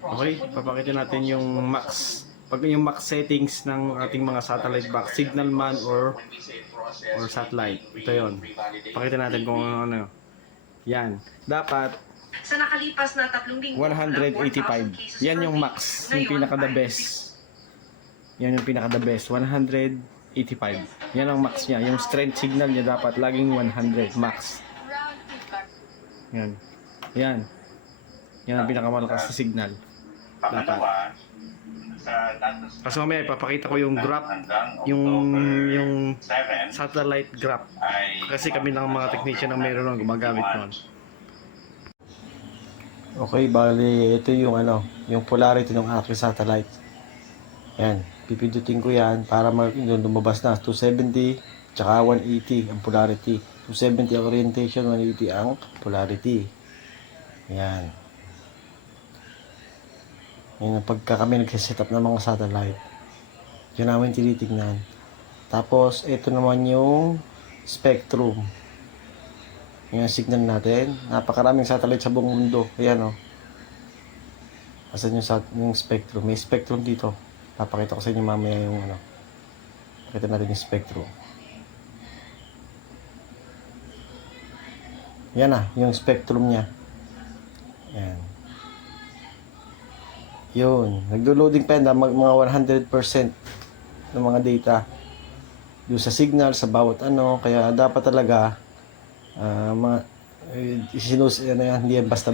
Okay, papakita natin yung max pag yung max settings ng ating mga satellite box, signal man or or satellite. Ito yon. Pakita natin kung ano. Yan. Dapat Sa nakalipas na tatlong linggo, 185. Yan yung max. Yung pinaka the best. Yan yung pinaka the best. 185. Yan ang max niya. Yung strength signal niya dapat laging 100 max. Yan. Yan. Yan ang pinakamalakas na signal. Datos Kasi mamaya ipapakita ko yung graph, yung yung 7 satellite graph. Kasi kami ng mga technician ang meron nun, gumagamit nun. Okay, bali ito yung ano, yung polarity ng aking satellite. Yan, pipindutin ko yan para mag yung lumabas na 270 tsaka 180 ang polarity. 270 ang orientation, 180 ang polarity. Yan. Ang pagka kami nagsiset up ng mga satellite. Yun namin tinitignan. Tapos, ito naman yung spectrum. Yan ang signal natin. Napakaraming satellite sa buong mundo. Ayan. Oh. Asan yung, sat yung spectrum? May spectrum dito. Papakita ko sa inyo mamaya yung ano. Pakita natin yung spectrum. Yan na, yung spectrum niya. Yan. Yun. Nagdo-loading pa yan mag- mga 100% ng mga data. Yung sa signal, sa bawat ano. Kaya dapat talaga ah mga eh, sinus, ano yan, hindi yan basta